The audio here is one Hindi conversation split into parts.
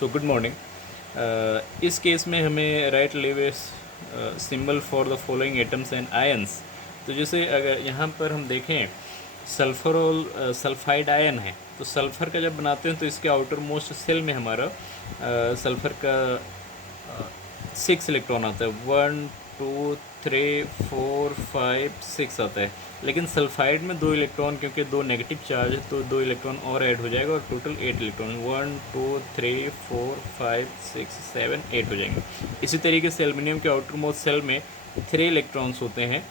सो गुड मॉर्निंग। इस केस में हमें write Lewis symbol for the following atoms and ions. तो जैसे अगर यहाँ पर हम देखें सल्फर और सल्फाइड आयन है, तो सल्फ़र का जब बनाते हैं तो इसके आउटर मोस्ट सेल में हमारा सल्फ़र का 6 इलेक्ट्रॉन आता है। 1 2 3 4 5 6 आता है। लेकिन सल्फाइड में 2 इलेक्ट्रॉन, क्योंकि 2 नेगेटिव चार्ज है तो 2 इलेक्ट्रॉन और ऐड हो जाएगा और टोटल 8 इलेक्ट्रॉन 1 2 3 4 5 6 7 8 हो जाएंगे। इसी तरीके से एल्युमिनियम के आउटर मोस्ट सेल में 3 इलेक्ट्रॉन्स होते हैं,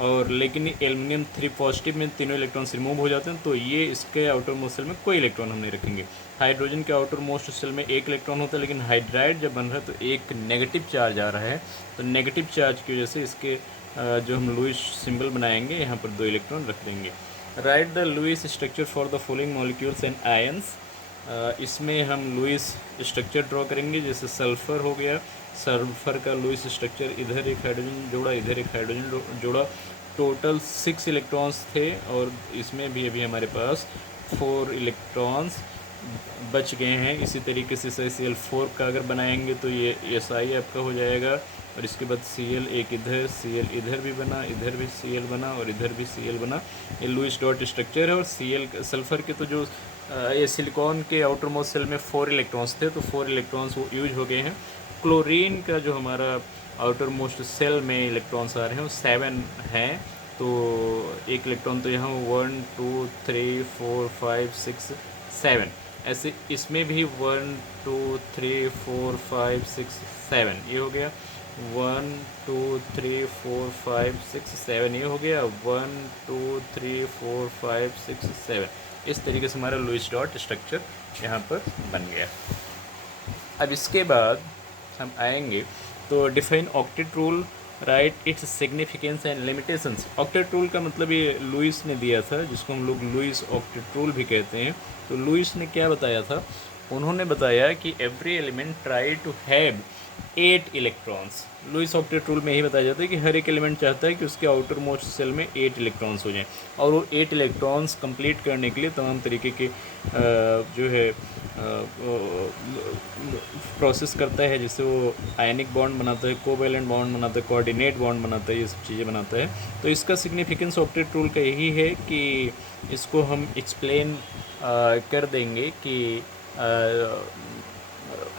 और लेकिन एल्युमिनियम 3 पॉजिटिव में तीनों इलेक्ट्रॉन्स रिमूव हो जाते हैं, तो ये इसके आउटर मोस्ट सेल में कोई इलेक्ट्रॉन हम नहीं रखेंगे। हाइड्रोजन के आउटर मोस्ट सेल में 1 इलेक्ट्रॉन होता है, लेकिन हाइड्राइड जब बन रहा है तो एक नेगेटिव चार्ज आ रहा है, तो नेगेटिव चार्ज की वजह से इसके जो हम लुईस सिंबल बनाएंगे यहाँ पर 2 इलेक्ट्रॉन रख देंगे। Write the Lewis structure for the following molecules and ions. इसमें हम लुईस स्ट्रक्चर ड्रॉ करेंगे। जैसे सल्फ़र हो गया, सल्फ़र का लुईस स्ट्रक्चर, इधर एक हाइड्रोजन जोड़ा, इधर एक हाइड्रोजन जोड़ा, टोटल 6 इलेक्ट्रॉन्स थे, और इसमें भी अभी हमारे पास 4 इलेक्ट्रॉन्स बच गए हैं। इसी तरीके से Cl4 का अगर बनाएंगे तो ये Si आपका हो जाएगा, और इसके बाद Cl एक इधर, Cl इधर भी बना, इधर भी Cl बना और इधर भी Cl बना। ये लुईस डॉट स्ट्रक्चर है। और Cl सल्फ़र के तो जो ये सिलिकॉन के आउटर मोस्ट सेल में 4 इलेक्ट्रॉन्स थे, तो 4 इलेक्ट्रॉन्स वो यूज हो गए हैं। क्लोरीन का जो हमारा आउटर मोस्ट सेल में इलेक्ट्रॉन्स आ रहे हैं वो 7 हैं, तो एक इलेक्ट्रॉन तो यहाँ 1 2 3 4 5 6 7, ऐसे इसमें भी 1 2 3 4 5 6 7 ये हो गया। 1 2 3 4 5 6 7 ये हो गया। 1 2 3 4 5 6 7, इस तरीके से हमारा लुईस डॉट स्ट्रक्चर यहाँ पर बन गया। अब इसके बाद हम आएंगे तो define octet rule, right its significance and limitations. Octet rule का मतलब ये लुईस ने दिया था, जिसको हम लोग लुईस ऑक्टेट रूल भी कहते हैं। तो लुईस ने क्या बताया था? उन्होंने बताया कि every element try to have 8 electrons. Lewis octet rule में यही बताया जाता है कि हर एक एलिमेंट चाहता है कि उसके आउटर मोस्ट सेल में 8 इलेक्ट्रॉन्स हो जाएं, और वो 8 इलेक्ट्रॉन्स कंप्लीट करने के लिए तमाम तरीके के जो है प्रोसेस करता है, जिससे वो आयनिक बॉन्ड बनाता है, कोवैलेंट बॉन्ड बनाता है, कोऑर्डिनेट बॉन्ड बनाता है, ये सब चीज़ें बनाता है। तो इसका सिग्निफिकेंस ऑक्टेट रूल का यही है कि इसको हम एक्सप्लेन कर देंगे कि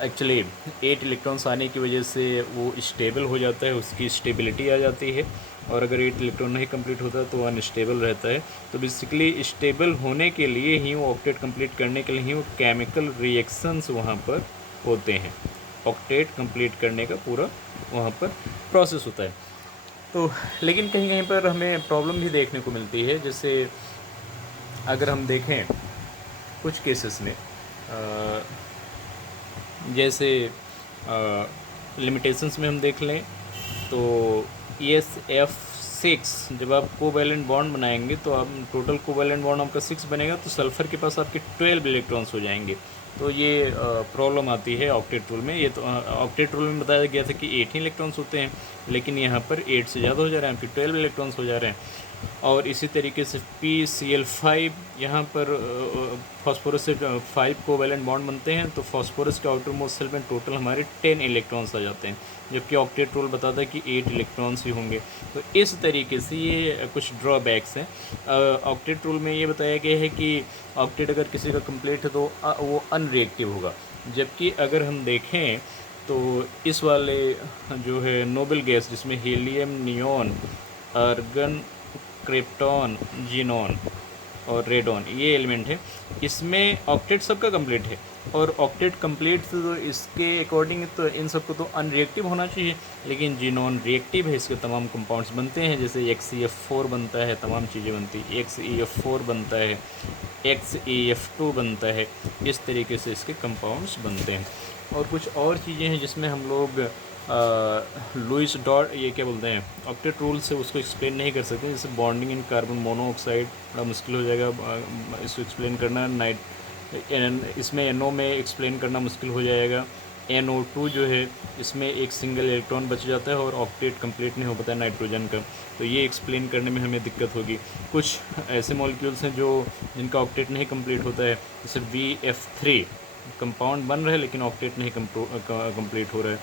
एक्चुअली 8 इलेक्ट्रॉन्स आने की वजह से वो स्टेबल हो जाता है, उसकी स्टेबिलिटी आ जाती है, और अगर 8 इलेक्ट्रॉन नहीं कंप्लीट होता तो वो अनस्टेबल रहता है। तो बेसिकली स्टेबल होने के लिए ही, वो ऑक्टेट कंप्लीट करने के लिए ही वो केमिकल रिएक्शंस वहाँ पर होते हैं। ऑक्टेट कंप्लीट करने का पूरा वहाँ पर प्रोसेस होता है। तो लेकिन कहीं कहीं पर हमें प्रॉब्लम भी देखने को मिलती है। जैसे अगर हम देखें कुछ केसेस में, जैसे लिमिटेशंस में हम देख लें तो SF6, जब आप कोवैलेंट बॉन्ड बनाएंगे तो आप टोटल कोवैलेंट बॉन्ड आपका 6 बनेगा, तो सल्फ़र के पास आपके 12 इलेक्ट्रॉन्स हो जाएंगे। तो ये प्रॉब्लम आती है ऑक्टेट रूल में। ये तो ऑक्टेट रूल में बताया गया था कि 8 ही इलेक्ट्रॉन्स होते हैं, लेकिन यहाँ पर 8 से ज़्यादा हो जा रहे हैं, आपके 12 इलेक्ट्रॉन्स हो जा रहे हैं। और इसी तरीके से PCl5, यहाँ पर फास्फोरस से 5 कोवैलेंट बॉन्ड बनते हैं, तो फास्फोरस के आउटर मोस्ट सेल में टोटल हमारे 10 इलेक्ट्रॉन्स आ जाते हैं, जबकि ऑक्टेट रूल बताता है कि 8 इलेक्ट्रॉन्स ही होंगे। तो इस तरीके से ये कुछ ड्रॉबैक्स हैं। ऑक्टेट रूल में ये बताया गया है कि ऑक्टेट अगर किसी का कंप्लीट है तो वो अनरिएक्टिव होगा, जबकि अगर हम देखें तो इस वाले जो है नोबल गैस, जिसमें helium, neon, argon, krypton, xenon और रेडॉन, ये एलिमेंट है, इसमें ऑक्टेट सबका कंप्लीट है। और ऑक्टेट कंप्लीट तो इसके अकॉर्डिंग तो इन सबको तो अनरिएक्टिव होना चाहिए, लेकिन जीनॉन रिएक्टिव है, इसके तमाम कंपाउंड्स बनते हैं। जैसे XCF4 बनता है, तमाम चीज़ें बनती है, XEF4 बनता है, XEF2 बनता है, इस तरीके से इसके कंपाउंड्स बनते हैं। और कुछ और चीज़ें हैं जिसमें हम लोग लुईस डॉट, ये क्या बोलते हैं, ऑक्टेट रूल से उसको एक्सप्लेन नहीं कर सकते। जैसे बॉन्डिंग इन कार्बन मोनोऑक्साइड बड़ा मुश्किल हो जाएगा इसको एक्सप्लेन करना। इसमें NO में एक्सप्लेन करना मुश्किल हो जाएगा। NO2 जो है, इसमें एक सिंगल इलेक्ट्रॉन बच जाता है और ऑक्टेट कंप्लीट नहीं हो पाता है नाइट्रोजन का, तो ये एक्सप्लेन करने में हमें दिक्कत होगी। कुछ ऐसे मॉलिक्यूल्स हैं जिनका ऑक्टेट नहीं कंप्लीट होता है, जैसे VF3, कंपाउंड बन रहा है लेकिन ऑक्टेट नहीं कंप्लीट हो रहा है,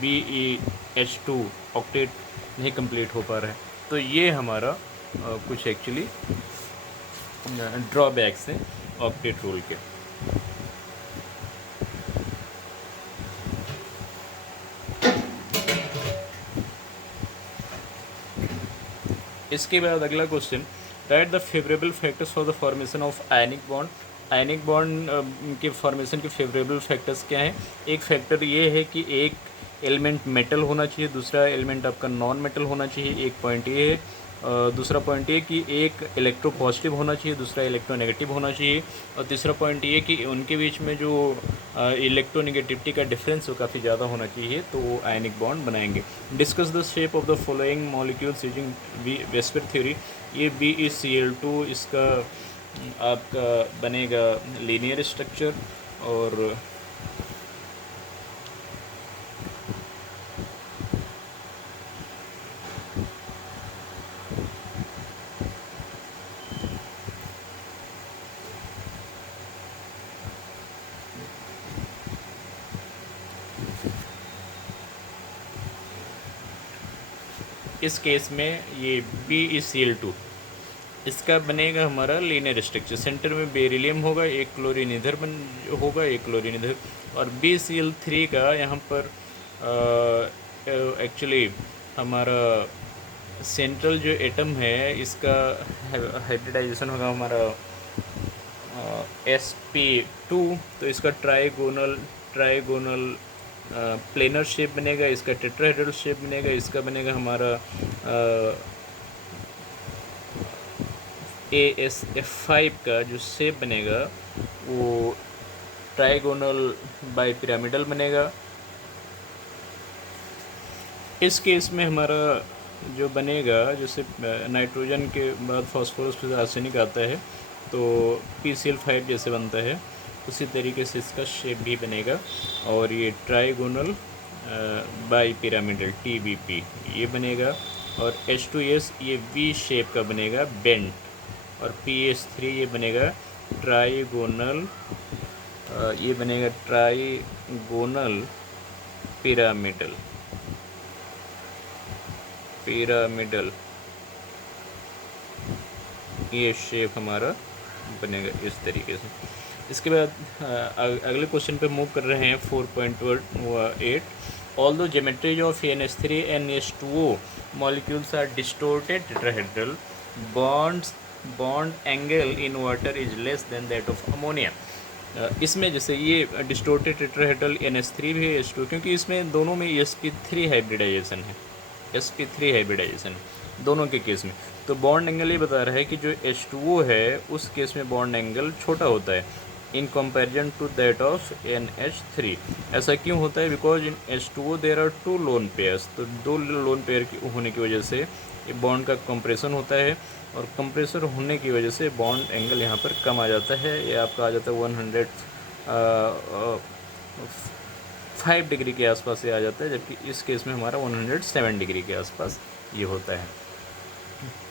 BeH2 ऑक्टेट नहीं कंप्लीट हो पा रहा है। तो ये हमारा कुछ एक्चुअली ड्रॉबैक्स हैं ऑक्टेट रूल के। इसके बाद अगला question, right the favourable factors for the formation of ionic bond. Ionic bond के फॉर्मेशन के फेवरेबल फैक्टर्स क्या हैं? एक फैक्टर ये है कि एक एलिमेंट मेटल होना चाहिए, दूसरा एलिमेंट आपका नॉन मेटल होना चाहिए, एक पॉइंट ये है। दूसरा पॉइंट ये कि एक इलेक्ट्रो पॉजिटिव होना चाहिए, दूसरा इलेक्ट्रो नेगेटिव होना चाहिए, और तीसरा पॉइंट ये कि उनके बीच में जो इलेक्ट्रोनेगेटिविटी का डिफरेंस वो काफ़ी ज़्यादा होना चाहिए, तो वो आयनिक बॉन्ड बनाएंगे। Discuss the shape of the following molecules using VSEPR theory. ये BeCl2 इसका आपका बनेगा लीनियर स्ट्रक्चर, और इस केस में ये BeCl2 इसका बनेगा हमारा लीनियर स्ट्रक्चर। सेंटर में बेरिलियम होगा, एक क्लोरीन इधर होगा, एक क्लोरीन इधर। और BeCl3 का यहाँ पर एक्चुअली हमारा सेंट्रल जो एटम है इसका हाइब्रिडाइजेशन होगा हमारा sp2, तो इसका ट्राइगोनल प्लेनर शेप बनेगा, इसका टेट्राहेड्रल शेप बनेगा, इसका बनेगा हमारा AsF5 का जो शेप बनेगा वो ट्राइगोनल बाइपिरामिडल बनेगा। इस केस में हमारा जो बनेगा, जैसे नाइट्रोजन के बाद फास्फोरस फिर आर्सेनिक आता है, तो PCl5 जैसे बनता है उसी तरीके से इसका शेप भी बनेगा, और ये ट्राइगोनल बाइपिरामिडल TBP ये बनेगा। और H2S ये V शेप का बनेगा बेंट, और PH3 ये बनेगा ट्राइगोनल ये बनेगा ट्राइगोनल पिरामिडल ये शेप हमारा बनेगा इस तरीके से। इसके बाद अगले क्वेश्चन पे मूव कर रहे हैं 4.8। Although geometry of NH3 and H2O molecules are distorted tetrahedral, bond angle in water is less than that of ammonia. इसमें जैसे ये डिस्टोर्टेड टेट्राहेड्रल NH3 भी है, H2, क्योंकि इसमें दोनों में sp3 हाइब्रिडाइजेशन है, sp3 हाइब्रिडाइजेशन है दोनों के केस में। तो बॉन्ड एंगल ये बता रहा है कि जो H2O है उस केस में बॉन्ड एंगल छोटा होता है in comparison to that of NH3। ऐसा क्यों होता है? Because in H2O there are 2 lone pairs, तो 2 लोन पेयर होने की वजह से ये बॉन्ड का कंप्रेशन होता है, और कंप्रेसर होने की वजह से बॉन्ड एंगल यहाँ पर कम आ जाता है। ये आपका आ जाता है 105 डिग्री के आसपास ये आ जाता है, जबकि इस केस में हमारा 107 डिग्री के आसपास ये होता है।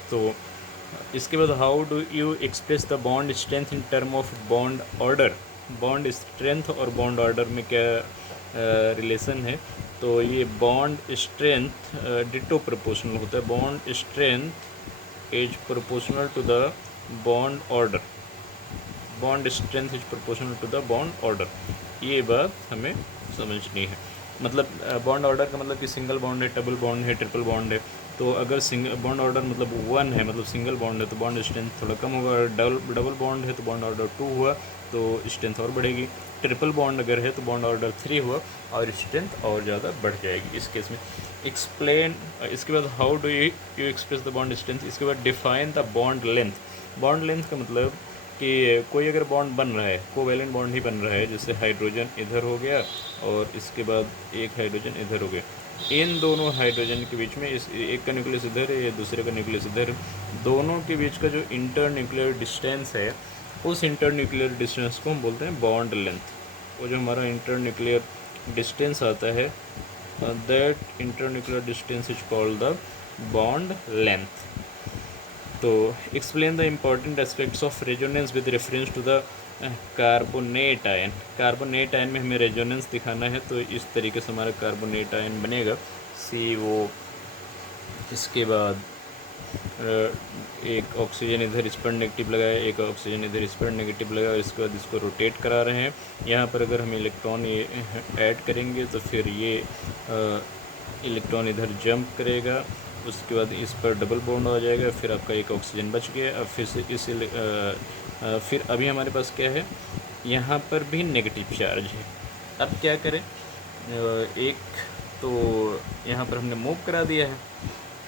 तो इसके बाद how do you express the bond strength in term of bond order. Bond strength और बॉन्ड ऑर्डर में क्या रिलेशन है? तो ये बॉन्ड स्ट्रेंथ डिटो प्रोपोर्शनल होता है। Bond strength is proportional to the bond order. Bond strength is proportional to the bond order, ये बात हमें समझनी है। मतलब बॉन्ड ऑर्डर का मतलब कि सिंगल बॉन्ड है, डबल बॉन्ड है, ट्रिपल बॉन्ड है। तो अगर सिंगल बॉन्ड ऑर्डर मतलब 1 है, मतलब सिंगल बॉन्ड है, तो बॉन्ड स्ट्रेंथ थोड़ा कम होगा। डबल बॉन्ड है तो बॉन्ड ऑर्डर 2 हुआ तो स्ट्रेंथ और बढ़ेगी। ट्रिपल बॉन्ड अगर है तो बॉन्ड ऑर्डर 3 हुआ और स्ट्रेंथ और ज़्यादा बढ़ जाएगी इस केस में। एक्सप्लेन, इसके बाद how do you express the bond strength. इसके बाद define the bond length. Bond length का मतलब कि कोई अगर बॉन्ड बन रहा है, कोवैलेंट बॉन्ड ही बन रहा है, जैसे हाइड्रोजन इधर हो गया और इसके बाद एक हाइड्रोजन इधर हो गया, इन दोनों हाइड्रोजन के बीच में इस एक का न्यूक्लियस इधर है, दूसरे का न्यूक्लियस इधर है, दोनों के बीच का जो इंटर न्यूक्लियर डिस्टेंस है उस इंटर न्यूक्लियर डिस्टेंस को हम बोलते हैं बॉन्ड लेंथ। वो जो हमारा इंटर न्यूक्लियर डिस्टेंस आता है, that internuclear distance is called the bond length. तो explain the important aspects of resonance with reference to the carbonate ion. Carbonate ion में हमें रेजोनेंस दिखाना है, तो इस तरीके से हमारा कार्बोनेट आयन बनेगा CO। इसके बाद एक ऑक्सीजन इधर इस पर नेगेटिव लगाया, एक ऑक्सीजन इधर इस पर नेगेटिव लगाया, और इसके बाद इसको रोटेट करा रहे हैं। यहाँ पर अगर हम इलेक्ट्रॉन ये ऐड करेंगे तो फिर ये इलेक्ट्रॉन इधर जंप करेगा, उसके बाद इस पर डबल बॉन्ड हो जाएगा, फिर आपका एक ऑक्सीजन बच गया। अब फिर से फिर अभी हमारे पास क्या है, यहाँ पर भी नेगेटिव चार्ज है। अब क्या करें, एक तो यहाँ पर हमने मूव करा दिया है,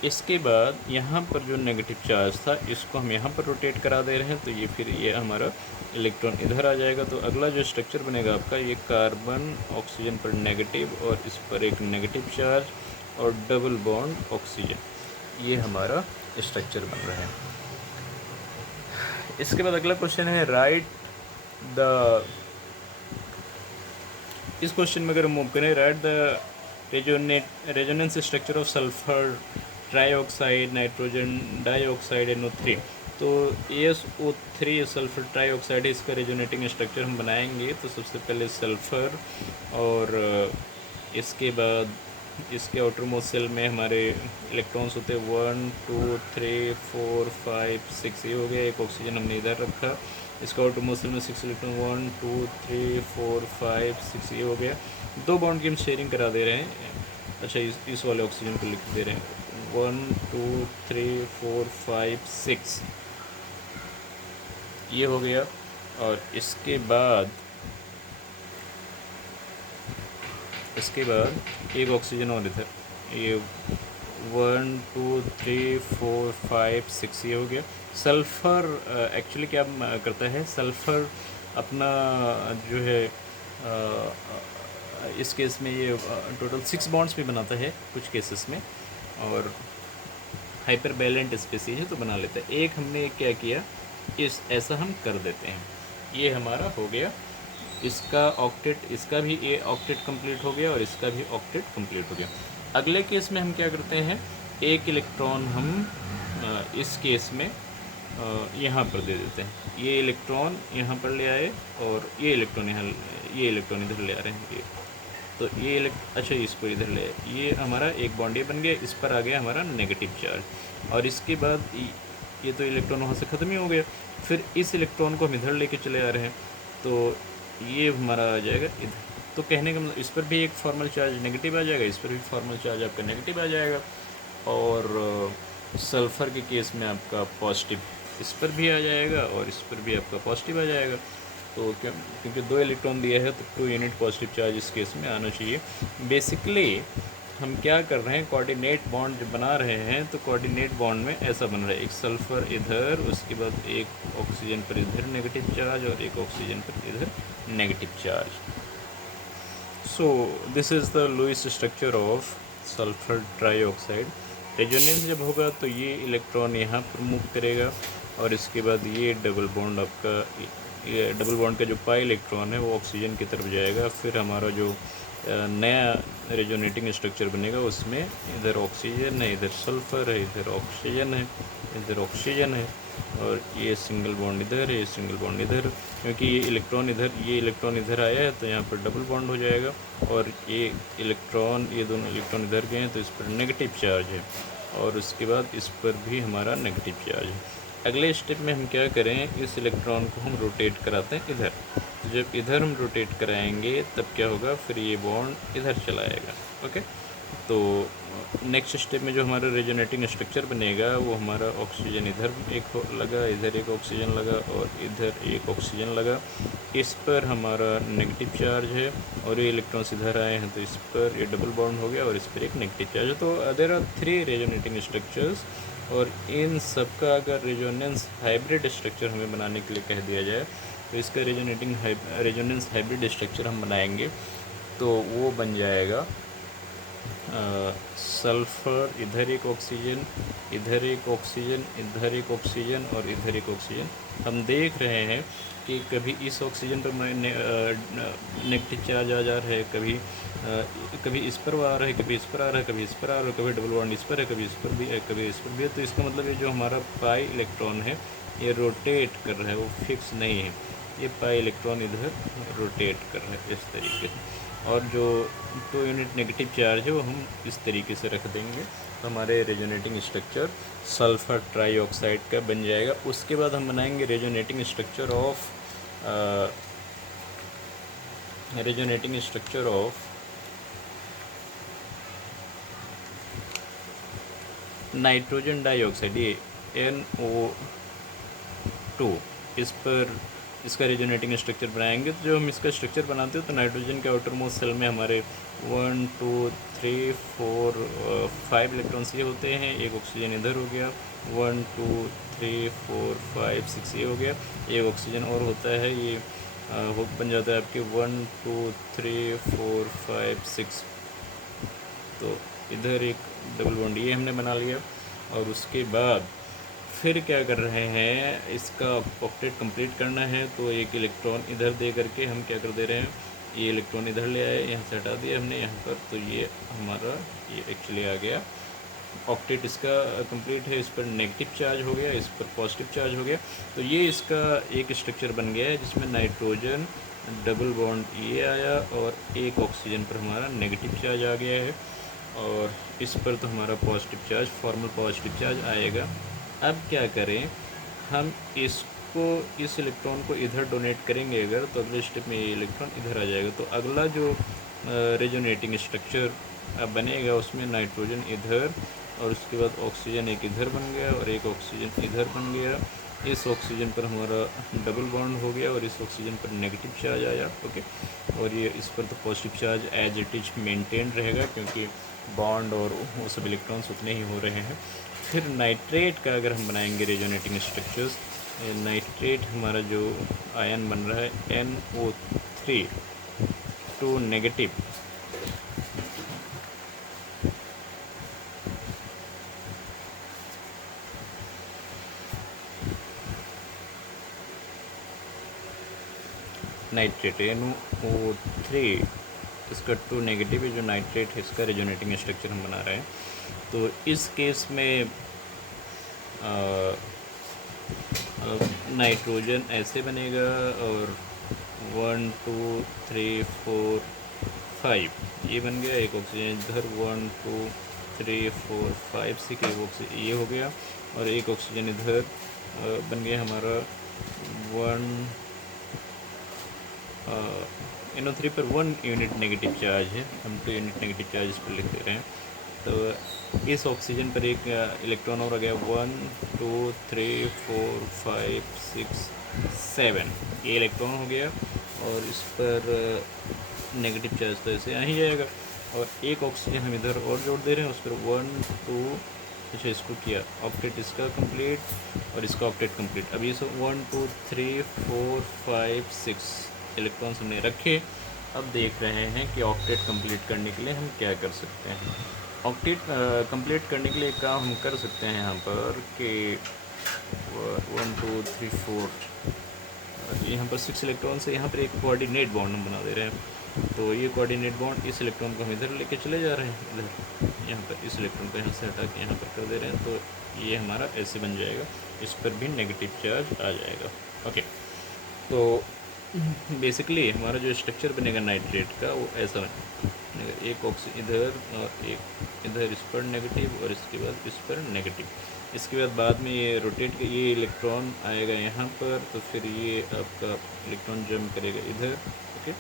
इसके बाद यहाँ पर जो नेगेटिव चार्ज था इसको हम यहाँ पर रोटेट करा दे रहे हैं, तो ये फिर ये हमारा इलेक्ट्रॉन इधर आ जाएगा। तो अगला जो स्ट्रक्चर बनेगा आपका, ये कार्बन ऑक्सीजन पर नेगेटिव और इस पर एक नेगेटिव चार्ज और डबल बॉन्ड ऑक्सीजन, ये हमारा स्ट्रक्चर बन रहा है। इसके बाद अगला क्वेश्चन है राइट द, इस क्वेश्चन में अगर मूव करें, right the resonance structure of sulphur trioxide nitrogen dioxide NO3। तो ASO3 सल्फर ट्राईऑक्साइड है, इसका रेजोनेटिंग स्ट्रक्चर हम बनाएंगे। तो सबसे पहले सल्फ़र, और इसके बाद इसके आउटरमोस्ट सेल में हमारे इलेक्ट्रॉन्स होते हैं 1 2 3 4 5 6, ये हो गया। एक ऑक्सीजन हमने इधर रखा, इसका आउटरमोस्ट सेल में 6 इलेक्ट्रॉन 1 2 3 4 5 6, ये हो गया। दो बॉन्ड की हम शेयरिंग करा दे रहे हैं। अच्छा, इस वाले ऑक्सीजन को लिख दे रहे हैं 1 2 3 4 5 6, ये हो गया। और इसके बाद एक ऑक्सीजन और इधर, ये 1 2 3 4 5 6, ये हो गया। सल्फ़र एक्चुअली क्या करता है, सल्फ़र अपना जो है इस केस में ये टोटल 6 बॉन्ड्स भी बनाता है कुछ केसेस में, और हाइपर बैलेंट स्पीसीज है तो बना लेता है। एक हमने क्या किया, इस ऐसा हम कर देते हैं, ये हमारा हो गया। इसका ऑक्टेट, इसका भी ये ऑक्टेट कंप्लीट हो गया और इसका भी ऑक्टेट कंप्लीट हो गया। अगले केस में हम क्या करते हैं, एक इलेक्ट्रॉन हम इस केस में यहाँ पर दे देते हैं। ये इलेक्ट्रॉन यहाँ पर ले आए और ये इलेक्ट्रॉन इधर ले आ रहे हैं। ये तो ये अच्छा, इसको इधर ले आए, ये हमारा एक बॉन्ड ये बन गया, इस पर आ गया हमारा नेगेटिव चार्ज। और इसके बाद ये तो इलेक्ट्रॉन वहाँ से ख़त्म ही हो गया। फिर इस इलेक्ट्रॉन को हम इधर लेके चले आ रहे हैं, तो ये हमारा आ जाएगा इधर। तो कहने का मतलब, इस पर भी एक फॉर्मल चार्ज नेगेटिव आ जाएगा, इस पर भी फॉर्मल चार्ज आपका नेगेटिव आ जाएगा। और सल्फ़र के केस में आपका पॉजिटिव इस पर भी आ जाएगा और इस पर भी आपका पॉजिटिव आ जाएगा। तो क्योंकि 2 इलेक्ट्रॉन दिया है तो 2 यूनिट पॉजिटिव चार्ज इस केस में आना चाहिए। बेसिकली हम क्या कर रहे हैं, कोऑर्डिनेट बॉन्ड जब बना रहे हैं तो कोऑर्डिनेट बॉन्ड में ऐसा बन रहा है, एक सल्फ़र इधर, उसके बाद एक ऑक्सीजन पर इधर नेगेटिव चार्ज और एक ऑक्सीजन पर इधर negative charge. So this is the Lewis structure of sulphur trioxide. Resonance जब होगा तो ये इलेक्ट्रॉन यहाँ पर मूव करेगा और इसके बाद ये डबल बॉन्ड आपका, ये डबल बॉन्ड का जो पाई इलेक्ट्रॉन है वो ऑक्सीजन की तरफ जाएगा। फिर हमारा जो नया रेजोनेटिंग स्ट्रक्चर बनेगा उसमें इधर ऑक्सीजन है, इधर सल्फ़र है, इधर ऑक्सीजन है, इधर ऑक्सीजन है, और ये सिंगल बॉन्ड इधर है, ये सिंगल बॉन्ड इधर। क्योंकि ये इलेक्ट्रॉन इधर आया है तो यहाँ पर डबल बॉन्ड हो जाएगा, और ये दोनों इलेक्ट्रॉन इधर गए हैं तो इस पर नेगेटिव चार्ज है, और उसके बाद इस पर भी हमारा नेगेटिव चार्ज है। अगले स्टेप में हम क्या करें, इस इलेक्ट्रॉन को हम रोटेट कराते हैं इधर। तो जब इधर हम रोटेट कराएंगे तब क्या होगा, फिर ये बॉन्ड इधर चला आएगा। ओके, तो नेक्स्ट स्टेप में जो हमारा रेजोनेटिंग स्ट्रक्चर बनेगा वो हमारा ऑक्सीजन इधर लगा, इधर एक ऑक्सीजन लगा और इधर एक ऑक्सीजन लगा। इस पर हमारा नेगेटिव चार्ज है और ये इलेक्ट्रॉन्स इधर आए हैं तो इस पर ये डबल बॉन्ड हो गया और इस पर एक नेगेटिव चार्ज है। तो देयर आर 3 रेजोनेटिंग स्ट्रक्चर्स, और इन सब का अगर रेजोनेंस हाइब्रिड स्ट्रक्चर हमें बनाने के लिए कह दिया जाए तो इसका रेजोनेंस हाइब्रिड स्ट्रक्चर हम बनाएंगे तो वो बन जाएगा सल्फ़र, इधर एक ऑक्सीजन, इधर एक ऑक्सीजन, इधर एक ऑक्सीजन और इधर एक ऑक्सीजन। हम देख रहे हैं कि कभी इस ऑक्सीजन पर नेगेटिव चार्ज आ जा रहा है, कभी इस पर आ रहा है, कभी इस पर आ रहा है, कभी इस पर आ रहा है, कभी डबल बॉन्ड इस पर है, कभी इस पर भी है, कभी इस पर भी है। तो इसका मतलब ये जो हमारा पाई इलेक्ट्रॉन है ये रोटेट कर रहा है, वो फिक्स नहीं है। ये पाई इलेक्ट्रॉन इधर रोटेट कर रहे हैं इस तरीके से, और जो 2 यूनिट नेगेटिव चार्ज है वो हम इस तरीके से रख देंगे, तो हमारे रेजोनेटिंग स्ट्रक्चर सल्फर ट्राईऑक्साइड का बन जाएगा। उसके बाद हम बनाएंगे resonating structure of nitrogen dioxide, ये NO2। इस पर इसका रेजोनेटिंग स्ट्रक्चर बनाएंगे। तो जो हम इसका स्ट्रक्चर बनाते हैं तो नाइट्रोजन के आउटर मोस्ट सेल में हमारे 1 2 3 4 5 इलेक्ट्रॉन्स ये होते हैं, एक ऑक्सीजन इधर हो गया, 1 2 3 4 5 6 ये हो गया, एक ऑक्सीजन और होता है, ये वो बन जाता है आपके 1 2 3 4 5 6। तो इधर एक डबल बॉन्ड ये हमने बना लिया, और उसके बाद फिर क्या कर रहे हैं, इसका ऑक्टेट कंप्लीट करना है। तो एक इलेक्ट्रॉन इधर दे करके हम क्या कर दे रहे हैं, ये इलेक्ट्रॉन इधर ले आए, यहाँ से हटा दिया हमने यहाँ पर, तो ये हमारा ये एक्चुअली आ गया ऑक्टेट इसका कंप्लीट है। इस पर नेगेटिव चार्ज हो गया, इस पर पॉजिटिव चार्ज हो गया। तो ये इसका एक स्ट्रक्चर बन गया है जिसमें नाइट्रोजन डबल बॉन्ड ये आया, और एक ऑक्सीजन पर हमारा नेगेटिव चार्ज आ गया है, और इस पर तो हमारा positive charge, formal positive charge आएगा। अब क्या करें, हम इस इलेक्ट्रॉन को इधर डोनेट करेंगे अगर, तो अगले स्टेप में ये इलेक्ट्रॉन इधर आ जाएगा। तो अगला जो रेजोनेटिंग स्ट्रक्चर अब बनेगा उसमें नाइट्रोजन इधर, और उसके बाद ऑक्सीजन एक इधर बन गया और एक ऑक्सीजन इधर बन गया। इस ऑक्सीजन पर हमारा डबल बॉन्ड हो गया और इस ऑक्सीजन पर नेगेटिव चार्ज आया, ओके। और ये इस पर तो positive charge as it is maintain रहेगा, क्योंकि बॉन्ड और वो सब इलेक्ट्रॉन्स उतने ही हो रहे हैं। फिर नाइट्रेट का अगर हम बनाएंगे रेजोनेटिंग स्ट्रक्चर्स, नाइट्रेट हमारा जो आयन बन रहा है NO3 2 नेगेटिव, नाइट्रेट NO3 इसका 2 नेगेटिव है, जो नाइट्रेट है इसका रेजोनेटिंग स्ट्रक्चर हम बना रहे हैं। तो इस केस में नाइट्रोजन ऐसे बनेगा, और 1 2 3 4 5 ये बन गया, एक ऑक्सीजन इधर 1 2 3 4 5 6 एक ऑक्सीजन ये हो गया, और एक ऑक्सीजन इधर बन गया हमारा 1 NO3 पर 1 यूनिट नेगेटिव चार्ज है, हम 2 यूनिट नेगेटिव चार्ज इस पर लिख दे रहे हैं। तो इस ऑक्सीजन पर एक इलेक्ट्रॉन और आ गया 1 2 3 4 5 6 7 ये इलेक्ट्रॉन हो गया, और इस पर नेगेटिव चार्ज तो ऐसे आ ही जाएगा, और एक ऑक्सीजन हम इधर और जोड़ दे रहे हैं, उस पर 1 2 अच्छा इसको किया ऑक्टेट इसका कंप्लीट और इसका ऑक्टेट कंप्लीट। अब ये सब 1 2 3 4 5 6 इलेक्ट्रॉन्स हमने रखे। अब देख रहे हैं कि ऑक्टेट कंप्लीट करने के लिए हम क्या कर सकते हैं। ऑक्टेट कंप्लीट करने के लिए काम हम कर सकते हैं यहाँ पर कि 1 2 3 4 यहाँ पर 6 इलेक्ट्रॉन से यहाँ पर एक कोऑर्डिनेट बॉन्ड हम बना दे रहे हैं। तो ये कोऑर्डिनेट बॉन्ड इस इलेक्ट्रॉन को हम इधर लेके चले जा रहे हैं, इधर यहाँ पर इस इलेक्ट्रॉन को यहाँ से हटा के यहाँ पर कर दे रहे हैं। तो ये हमारा ऐसे बन जाएगा, इस पर भी नेगेटिव चार्ज आ जाएगा, ओके। तो बेसिकली हमारा जो स्ट्रक्चर बनेगा नाइट्रेट का वो ऐसा बनेगा, एक ऑक्सीजन इधर और एक इधर, इस पर नेगेटिव और इसके बाद इस पर नेगेटिव। इसके बाद में ये रोटेट ये इलेक्ट्रॉन आएगा यहाँ पर, तो फिर ये आपका इलेक्ट्रॉन जंप करेगा इधर, ओके।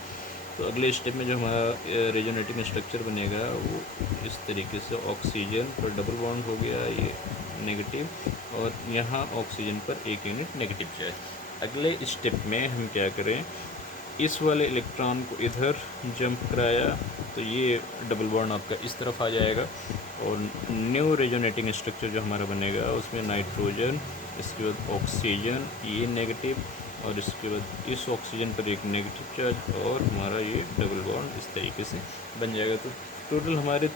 तो अगले स्टेप में जो हमारा रेजोनेटिंग स्ट्रक्चर बनेगा वो इस तरीके से, ऑक्सीजन पर डबल बॉन्ड हो गया ये नेगेटिव, और यहाँ ऑक्सीजन पर एक यूनिट नेगेटिव चार्ज। अगले स्टेप में हम क्या करें, इस वाले इलेक्ट्रॉन को इधर जंप कराया तो ये डबल बॉन्ड आपका इस तरफ आ जाएगा, और न्यू रेजोनेटिंग स्ट्रक्चर जो हमारा बनेगा उसमें नाइट्रोजन, इसके बाद ऑक्सीजन ये नेगेटिव, और इसके बाद इस ऑक्सीजन पर एक नेगेटिव चार्ज, और हमारा ये डबल बॉन्ड इस तरीके से बन जाएगा। तो टोटल हमारे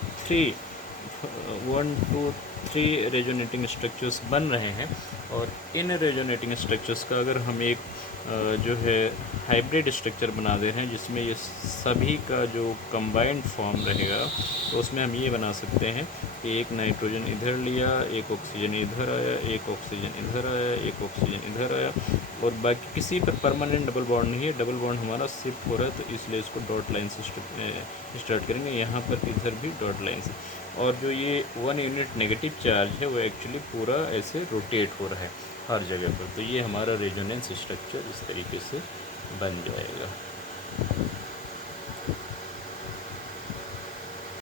1 2 3 रेजोनेटिंग स्ट्रक्चर्स बन रहे हैं, और इन रेजोनेटिंग स्ट्रक्चर्स का अगर हम एक जो है हाइब्रिड स्ट्रक्चर बना दे रहे हैं, जिसमें ये सभी का जो कंबाइंड फॉर्म रहेगा, तो उसमें हम ये बना सकते हैं कि एक नाइट्रोजन इधर लिया, एक ऑक्सीजन इधर आया, एक ऑक्सीजन इधर आया, एक ऑक्सीजन इधर आया, और बाकी किसी पर परमानेंट डबल बॉन्ड नहीं है। डबल बॉन्ड हमारा शिफ्ट हो रहा है, तो इसलिए इसको डॉट लाइन से स्टार्ट करेंगे। यहाँ पर इधर भी डॉट लाइन से, और जो ये 1 यूनिट नेगेटिव चार्ज है वो एक्चुअली पूरा ऐसे रोटेट हो रहा है हर जगह पर। तो ये हमारा रेजोनेंस स्ट्रक्चर इस तरीके से बन जाएगा।